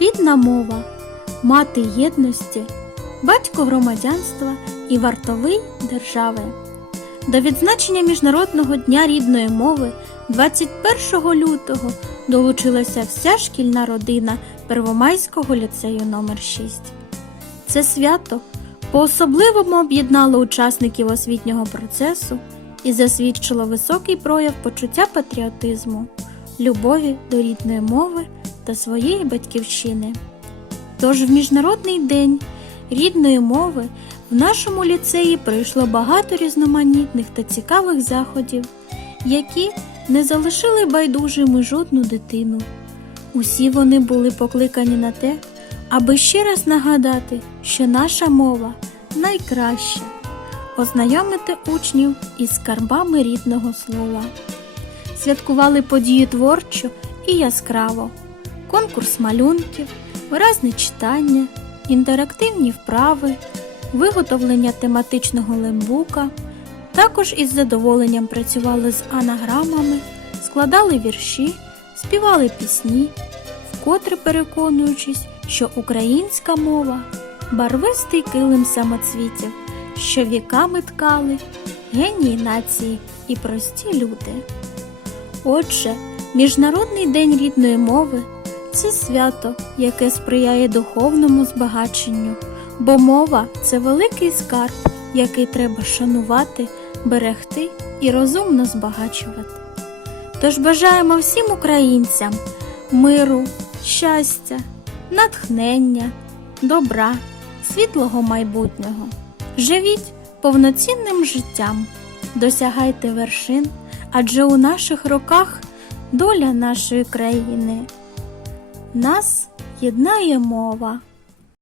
рідна мова, мати єдності, батько громадянства і вартовий держави. До відзначення Міжнародного дня рідної мови 21 лютого долучилася вся шкільна родина Первомайського ліцею номер 6 Це свято по-особливому об'єднало учасників освітнього процесу і засвідчило високий прояв почуття патріотизму, любові до рідної мови та своєї батьківщини. Тож в Міжнародний день рідної мови в нашому ліцеї пройшло багато різноманітних та цікавих заходів, які не залишили байдужими жодну дитину. Усі вони були покликані на те, аби ще раз нагадати, що наша мова найкраща, ознайомити учнів із скарбами рідного слова. Святкували подію творчо і яскраво, конкурс малюнків, виразне читання, інтерактивні вправи, виготовлення тематичного лембука. Також із задоволенням працювали з анаграмами, складали вірші, співали пісні, вкотре переконуючись, що українська мова барвистий килим самоцвітів, що віками ткали генії нації і прості люди. Отже, Міжнародний день рідної мови це свято, яке сприяє духовному збагаченню, бо мова це великий скарб, який треба шанувати, берегти і розумно збагачувати. Тож бажаємо всім українцям миру, щастя, натхнення, добра, світлого майбутнього. Живіть повноцінним життям, досягайте вершин, адже у наших руках доля нашої країни. Нас єднає мова.